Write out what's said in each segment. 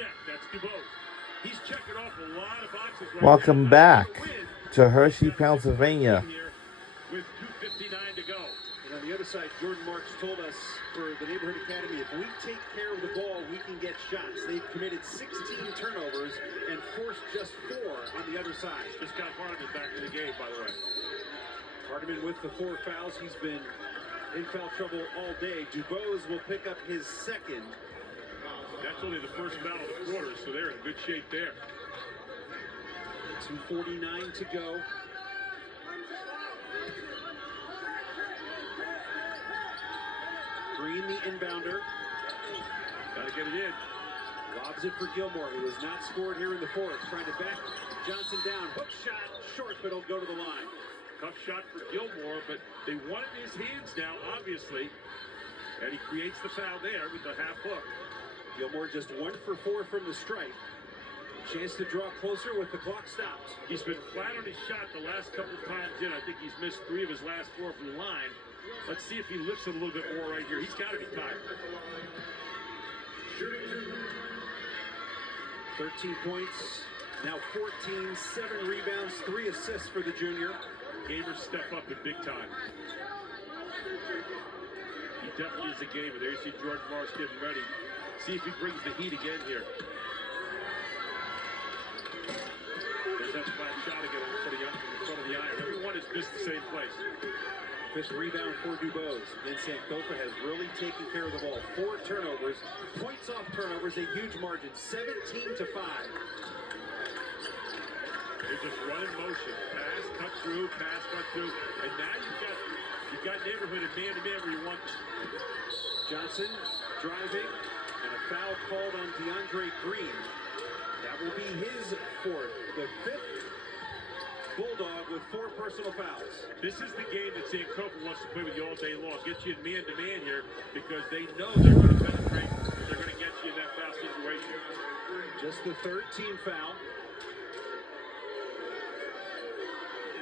check. That's Dubose. He's checking off a lot of boxes right Welcome now. back to Hershey, Pennsylvania. With 2:59 to go. And on the other side, Jordan Marks told us for the Neighborhood Academy, if we take care of the ball, we can get shots. They've committed 16 turnovers and forced just 4 on the other side. Just got Hardiman back in the game, by the way. Hardiman with the 4 fouls. He's been in foul trouble all day. Dubose will pick up his second. That's only the first foul of the quarter, so they're in good shape there. 2:49 to go. Green, the inbounder. Got to get it in. Lobs it for Gilmore, who has not scored here in the fourth. Trying to back Johnson down. Hook shot, short, but it'll go to the line. Tough shot for Gilmore, but they want it in his hands now, obviously. And he creates the foul there with the half hook. Gilmore just 1 for 4 from the stripe. Chance to draw closer with the clock stopped. He's been flat on his shot the last couple of times in. I think he's missed 3 of his last 4 from the line. Let's see if he lifts it a little bit more right here. He's got to be tired. 13 points, now 14, 7 rebounds, 3 assists for the junior. Gamers step up in big time. He definitely is a gamer. There you see Jordan Marks getting ready. See if he brings the heat again here. There's that flat shot again in front of the iron. Everyone has missed the same place. 5th rebound for Dubose. And Sankofa has really taken care of the ball. 4 turnovers, points off turnovers, a huge margin, 17-5. They're just running motion. Pass, cut through, and now you've got Neighborhood and man-to-man where you want. Johnson driving, and a foul called on DeAndre Green. That will be his 4th, the 5th Bulldog with 4 personal fouls. This is the game that Sankofa wants to play with you all day long. Get you in man-to-man here because they know they're going to penetrate. They're going to get you in that foul situation. Just the 3rd team foul.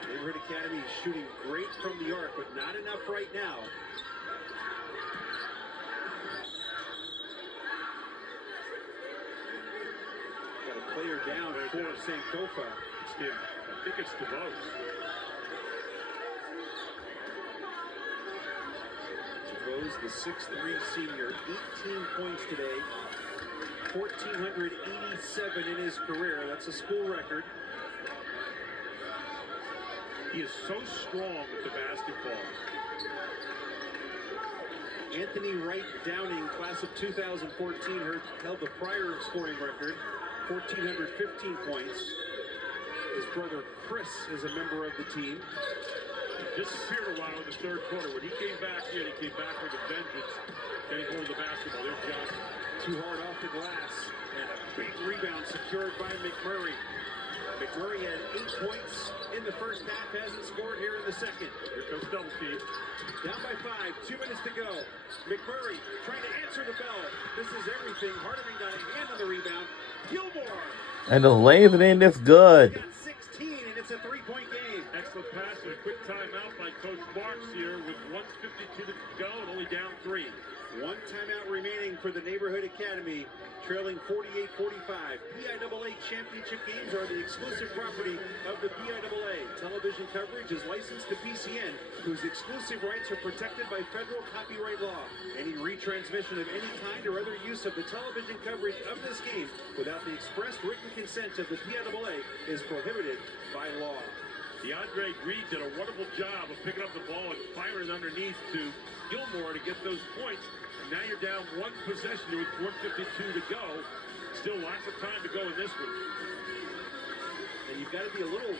Neighborhood Academy is shooting great from the arc, but not enough right now. Got a player down for Sankofa. I think it's DeVos. DeVos, the 6'3" senior, 18 points today, 1,487 in his career. That's a school record. He is so strong with the basketball. Anthony Wright Downing, class of 2014, held the prior scoring record, 1,415 points. His brother Chris is a member of the team. Disappeared a while in the 3rd quarter. When he came back in, he came back with a vengeance. Then he hold the basketball. There's Johnson. Too hard off the glass. And a big rebound secured by McMurray. McMurray had 8 points in the first half, hasn't scored here in the second. Here comes double team. Down by 5, 2 minutes to go. McMurray trying to answer the bell. This is everything. Hardiman got a hand on the rebound. Gilmore. And the lays it in, it's good. Got 16, and it's a 3-point game. Excellent pass and a quick timeout by Coach Marks here with 1:52 to go and only down 3. 1 timeout remaining for the Neighborhood Academy, trailing 48-45. PIAA championship games are the exclusive property of the PIAA. Television coverage is licensed to PCN, whose exclusive rights are protected by federal copyright law. Any retransmission of any kind or other use of the television coverage of this game without the express written consent of the PIAA is prohibited by law. DeAndre Green did a wonderful job of picking up the ball and firing underneath to Gilmore to get those points. And now you're down 1 possession with 1:52 to go. Still lots of time to go in this one. And you've got to be a little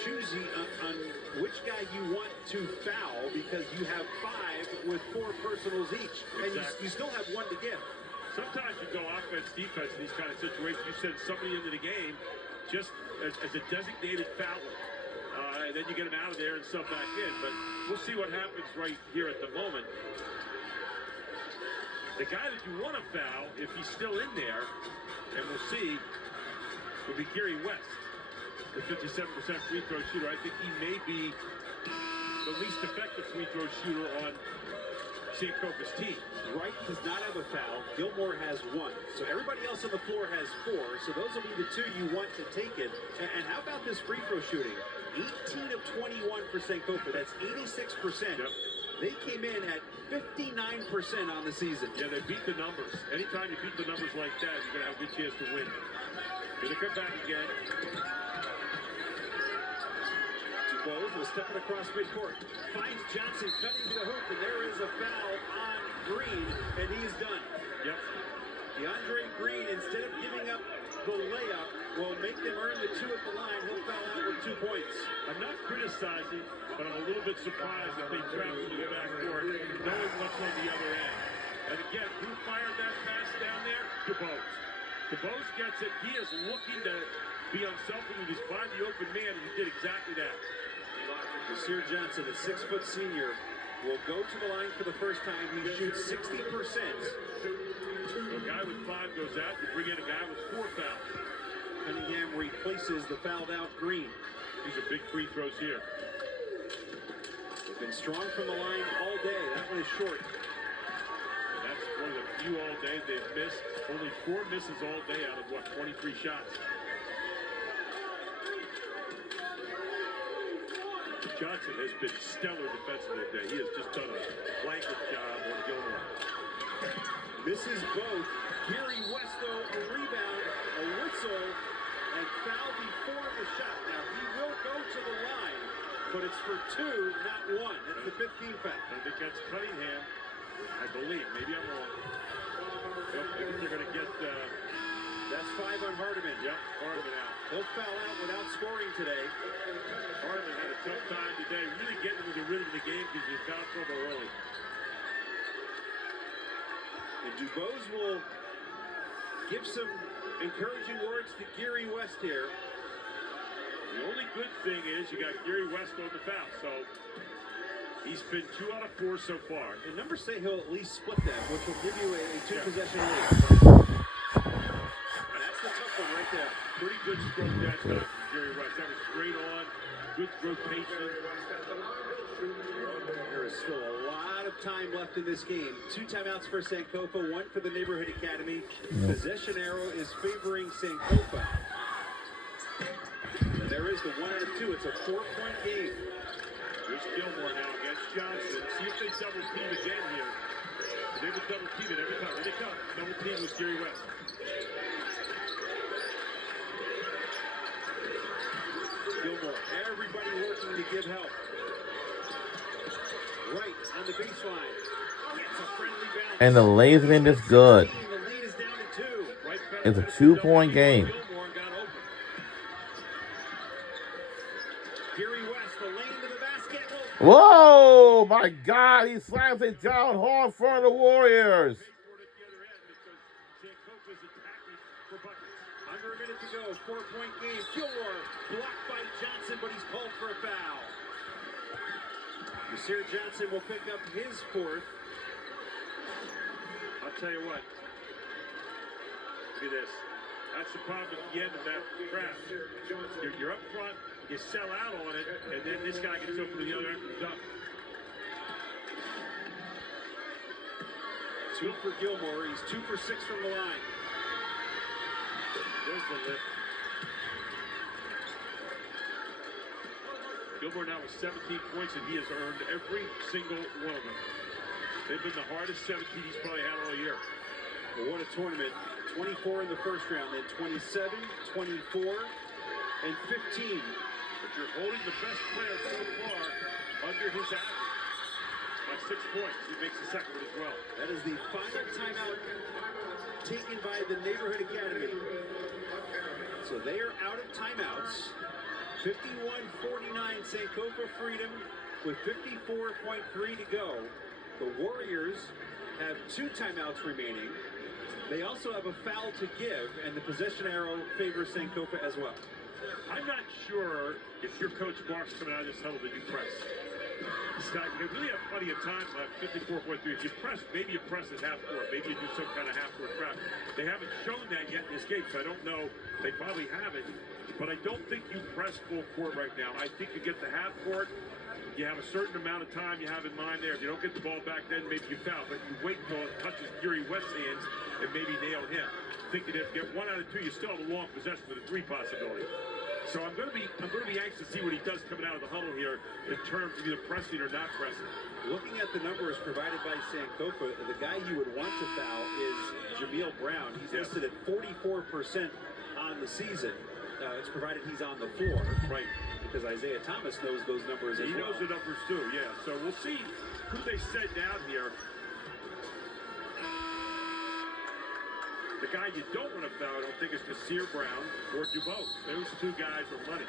choosy on which guy you want to foul because you have 5 with 4 personals each. And you still have 1 to give. Sometimes you go offense, defense in these kind of situations. You send somebody into the game just as a designated fouler. And then you get them out of there and sub back in. But we'll see what happens right here at the moment. The guy that you want to foul, if he's still in there, and we'll see, will be Gary West, the 57% free throw shooter. I think he may be the least effective free throw shooter on Sankofa's team. Wright does not have a foul. Gilmore has 1. So everybody else on the floor has 4. So those will be the 2 you want to take it. And how about this free throw shooting? 18 of 21 for Sankofa. That's 86%. Yep. They came in at 59% on the season. Yeah, they beat the numbers. Anytime you beat the numbers like that, you're going to have a good chance to win. Going to come back again. Bose was stepping across midcourt. Finds Johnson cutting to the hoop, and there is a foul on Green, and he's done. Yep. DeAndre Green, instead of giving up the layup, will make them earn the 2 at the line. He'll foul out with 2 points. I'm not criticizing, but I'm a little bit surprised that they traveled to the backcourt, knowing what's on the other end. And again, who fired that pass down there? DeBose. DeBose gets it. He is looking to be unselfish. He was by the open man, and he did exactly that. Nasir Johnson, a 6-foot senior, will go to the line for the first time. He shoots 60%. So a guy with 5 goes out. You bring in a guy with 4 fouls. Cunningham replaces the fouled out Green. These are big free throws here. They've been strong from the line all day. That one is short. And that's one of the few all day they've missed. Only 4 misses all day out of, 23 shots. Johnson has been stellar defensively today. He has just done a blanket job on Gilmore. Misses both. Gary West, though, a rebound, a whistle, and foul before the shot. Now, he will go to the line, but it's for 2, not 1. That's the 5th team foul. I think that's Cunningham, I believe. Maybe I'm wrong. Yep, I think they're going to get... That's 5 on Hardiman. Yep, Hardiman out. He'll foul out without scoring today. Hardiman had a tough time today, really getting into the rhythm of the game because he foul trouble early. And DuBose will give some encouraging words to Gary West here. The only good thing is you got Gary West on the foul, so he's been 2 out of 4 so far. And numbers say he'll at least split them, which will give you a 2-possession lead. That's the tough one right there. Pretty good stroke that time from Gary West. That was straight on, good rotation. There is still a lot of time left in this game. 2 timeouts for Sankofa, 1 for the Neighborhood Academy. Possession arrow is favoring Sankofa. And there is the 1 out of 2. It's a 4-point game. Here's Gilmore now against Johnson. See if they double team again here. They would double team it every time. Here they come. Double team with Gary West. Gilmore, everybody working to give help. Right on the baseline. Gets a friendly bounce. And the laziness is good. The lead is down to 2. Right back It's a to the 2-point game. Gilmore got open. Gary West, the lane to the basket. Whoa! My God, he slams it down hard for the Warriors. Under a minute to go, 4-point game. Gilmore blocked by Johnson, but he's called for a foul. Nasir Johnson will pick up his 4th. I'll tell you what. Look at this. That's the problem at the end of that trap. You're up front, you sell out on it, and then this guy gets open to the other end and dunk. 2 for Gilmore. He's 2 for 6 from the line. There's the lift. Gilmore now with 17 points, and he has earned every single one of them. They've been the hardest 17 he's probably had all year. Well, what a tournament. 24 in the first round, then 27, 24, and 15. But you're holding the best player so far under his average by 6 points. He makes the second one as well. That is the final timeout taken by the Neighborhood Academy. So they are out of timeouts. 51-49 Sankofa Freedom with 54.3 to go. The Warriors have 2 timeouts remaining. They also have a foul to give, and the possession arrow favors Sankofa as well. I'm not sure if your coach Mark's coming out of this huddle that you press. Scott, you really have plenty of time left. 54.3. If you press, maybe you press at half court. Maybe you do some kind of half court trap. They haven't shown that yet in this game, so I don't know. They probably haven't. But I don't think you press full court right now. I think you get the half court. You have a certain amount of time you have in mind there. If you don't get the ball back, then maybe you foul. But you wait until it touches Fury West's hands and maybe nail him. Thinking if you get 1 out of 2, you still have a long possession with a 3 possibility. So I'm going to be anxious to see what he does coming out of the huddle here in terms of either pressing or not pressing. Looking at the numbers provided by Sankofa, the guy you would want to foul is Jameel Brown. He's listed at 44% on the season. It's provided he's on the floor. Right. Because Isaiah Thomas knows those numbers as well. He knows the numbers too, yeah. So we'll see who they set down here. The guy you don't want to foul, I don't think, is Nasir Brown or Dubose. Those 2 guys are money.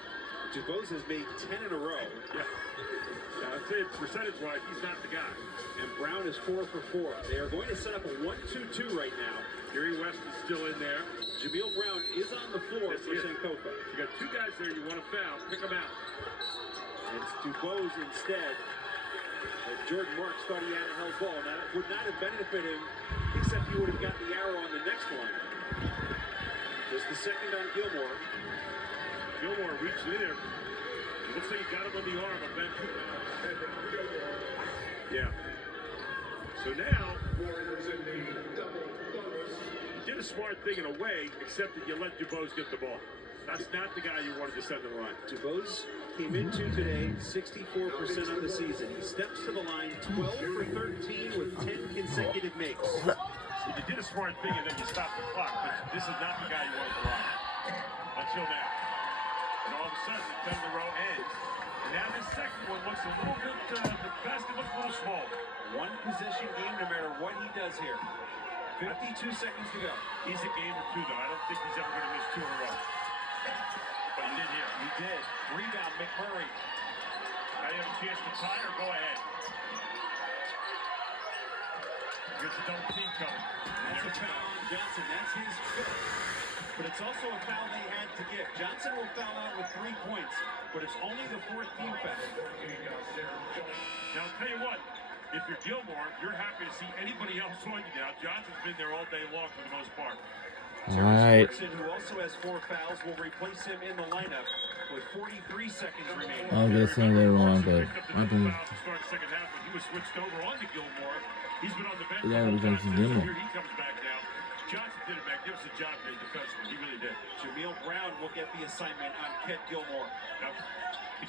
Dubose has made 10 in a row. Yeah. I'd say percentage-wise, he's not the guy. And Brown is 4 for 4. They are going to set up a 1-2-2 right now. Fury West is still in there. Jameel Brown is on the floor for Sankofa. You got 2 guys there you want to foul. Pick them out. And it's Dubose instead. Jordan Marks thought he had a held ball. Now, that would not have benefited him, except he would have got the arrow on the next one. Just the second on Gilmore. Gilmore reached in there. It looks like he got him on the arm. Yeah. So now, you did a smart thing in a way, except that you let Dubose get the ball. That's not the guy you wanted to send to the line. Dubose came into today 64% on the season. He steps to the line 12 for 13 with 10 consecutive makes. So you did a smart thing and then you stopped the clock, but this is not the guy you wanted to line. Until now. And all of a sudden, the 10 in a row ends. And now this second one looks a little bit, the basket looks a little small. One possession game no matter what he does here. 52 seconds to go. He's a game or 2 though. I don't think he's ever going to miss 2 in a row. But he did here. He did. Rebound, McMurray. Now you have a chance to tie or go ahead. Here's the double team coming. That's a foul on Johnson. That's his 5th. But it's also a foul they had to give. Johnson will foul out with 3 points, but it's only the 4th team foul. Now, I'll tell you what. If you're Gilmore, you're happy to see anybody else on you now. Johnson's been there all day long for the most part. All right. Terrence Woodson, who also has 4 fouls, will replace him in the lineup with 43 seconds remaining. I'll get something wrong, but I think Start second half, but he was switched over on to Gilmore. He's been on the bench. Yeah, because he's Gilmore. Here he comes back now. Johnson did a magnificent job today defensively. He really did. Jameel Brown will get the assignment on Ket Gilmore. Yep.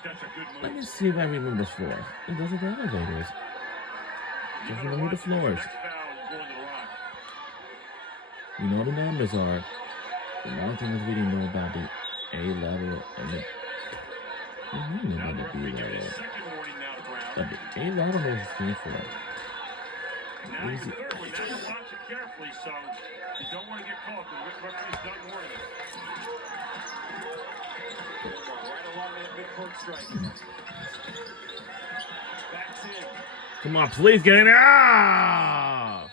That's a good move. let me see if I remember this floor. It doesn't have elevators. Just remember the floors. Next foul is going to the line. You know what the numbers are. The one thing is we didn't know about the A level and the Now about the the B referee giving level. his second warning now to Brown. But the A level is stand for. Now What your is it? third one. Now you're watching carefully, so you don't want to get caught. The referee's done warning you. Right along that midcourt strike. Backs in. Come on, please get in there. Ah!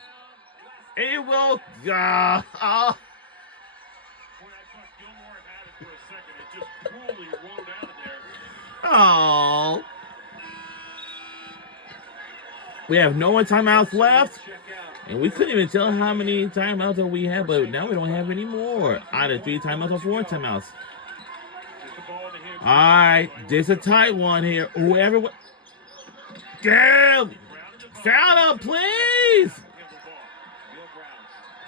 It will. Ah! Boy, I thought Gilmore had it for a second. It just cruelly rolled out of there. Oh. We have no more timeouts left. Check out. And we couldn't even tell how many timeouts that we have, but now we don't have any more. Either 3 timeouts or 4 timeouts. Just the ball in the hands. All right, there's a tight one here. Whoever. Damn! Foul up, please!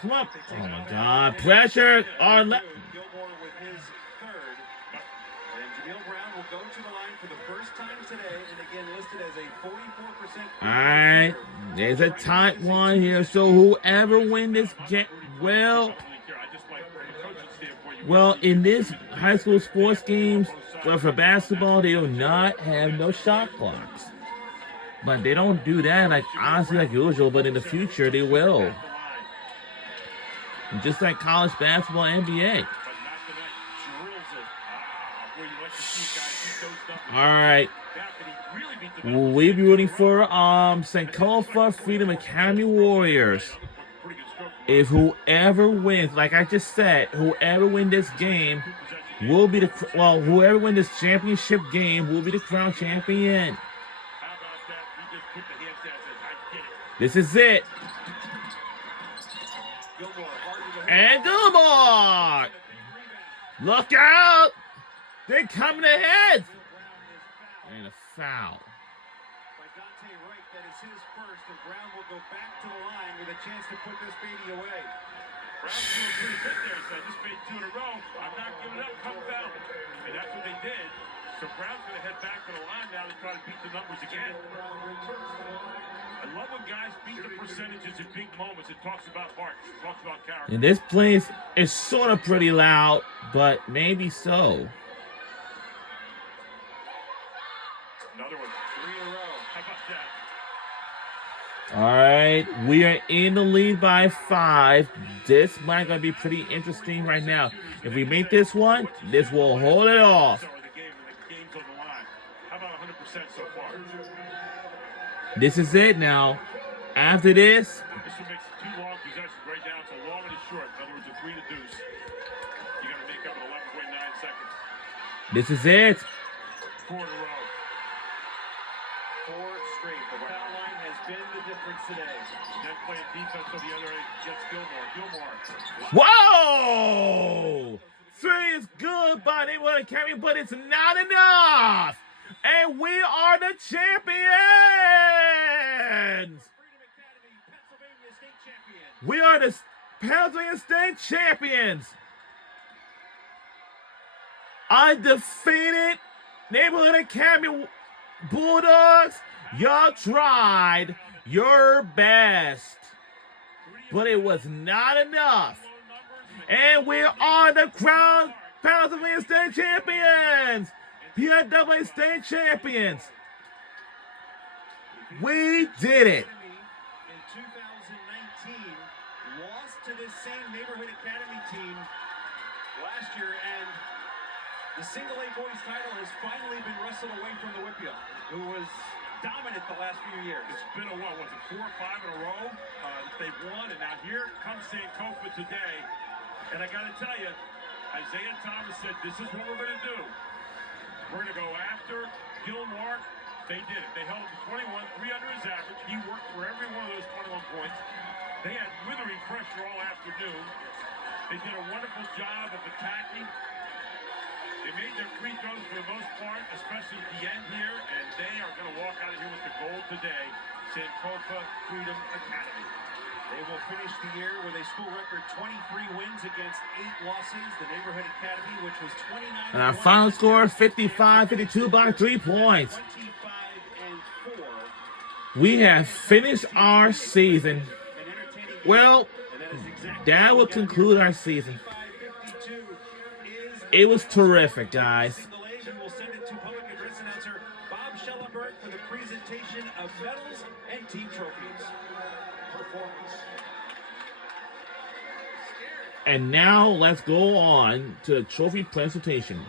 Come on. Oh my God. Pressure on left. Gilmore with his 3rd. And Jameel Brown will go to the line for the first time today, and again listed as a 44%. All right, there's a tight one here. So whoever win this game, well, in this high school sports games, but for basketball, they do not have no shot clocks. But they don't do that, like honestly, like usual. But in the future, they will. Just like college basketball, NBA. All right. We'll be rooting for Sankofa Freedom Academy Warriors. If whoever wins, like I just said, whoever wins this game will be whoever wins this championship game will be the crown champion. This is it. And Gilmore! Look out! They're coming ahead! And a foul. By Dante Wright, that is his first, and Brown will go back to the line with a chance to put this baby away. Brown's doing pretty good there. So I just made 2 in a row. I'm not giving up. Come down. And that's what they did. So Brown's going to head back to the line now to try to beat the numbers again. I love when guys beat the percentages in big moments. It talks about heart. It talks about character. And this place is sort of pretty loud, but maybe so. Another one. 3 in a row. How about that? All right, we are in the lead by 5. This might gonna be pretty interesting right now. If we make this one, this will hold it off. The game's on the line. How about 100% so far? This is it now. After this, This one makes it 2 long possessions. Right now, it's a long and a short. In other words, a 3 to deuce. You got to make up in 11.9 seconds. this is it. 4 in a row. 4 straight. The foul line has been the difference today. Then playing defense on the other end gets Gilmore. Whoa! 3 is good by Neighborhood Academy, but it's not enough. And we are the champions. Freedom Academy, Pennsylvania State champion. We are the Pennsylvania State champions. Undefeated Neighborhood Academy Bulldogs. Y'all tried your best, but it was not enough. And we are the crown Pennsylvania State champions. PIAA State champions. We did it. In 2019, lost to this same Neighborhood Academy team last year, and the single A boys title has finally been wrestled away from the Whippia, who was dominant the last few years. It's been a what? Was it 4 or 5 in a row that they've won? And now here comes Sankofa today. And I got to tell you, Isaiah Thomas said, this is what we're going to do. We're going to go after Gilmore. They did it. They held him to 21, 3 under his average. He worked for every one of those 21 points. They had withering pressure all afternoon. They did a wonderful job of attacking. They made their free throws for the most part, especially at the end here, and they are going to walk out of here with the gold today. Sankofa Freedom Academy. They will finish the year with a school record 23 wins against 8 losses. The Neighborhood Academy, which was 29. And our final score, 55-52 by 3 points. 25 and 4. We have finished our season. An entertaining Well, and that is exactly that will conclude our season. 55-52 is It was terrific, guys. single A. We will send it to public address announcer Bob Schellenberg for the presentation of medals and team trophies. Performance. And now let's go on to the trophy presentation.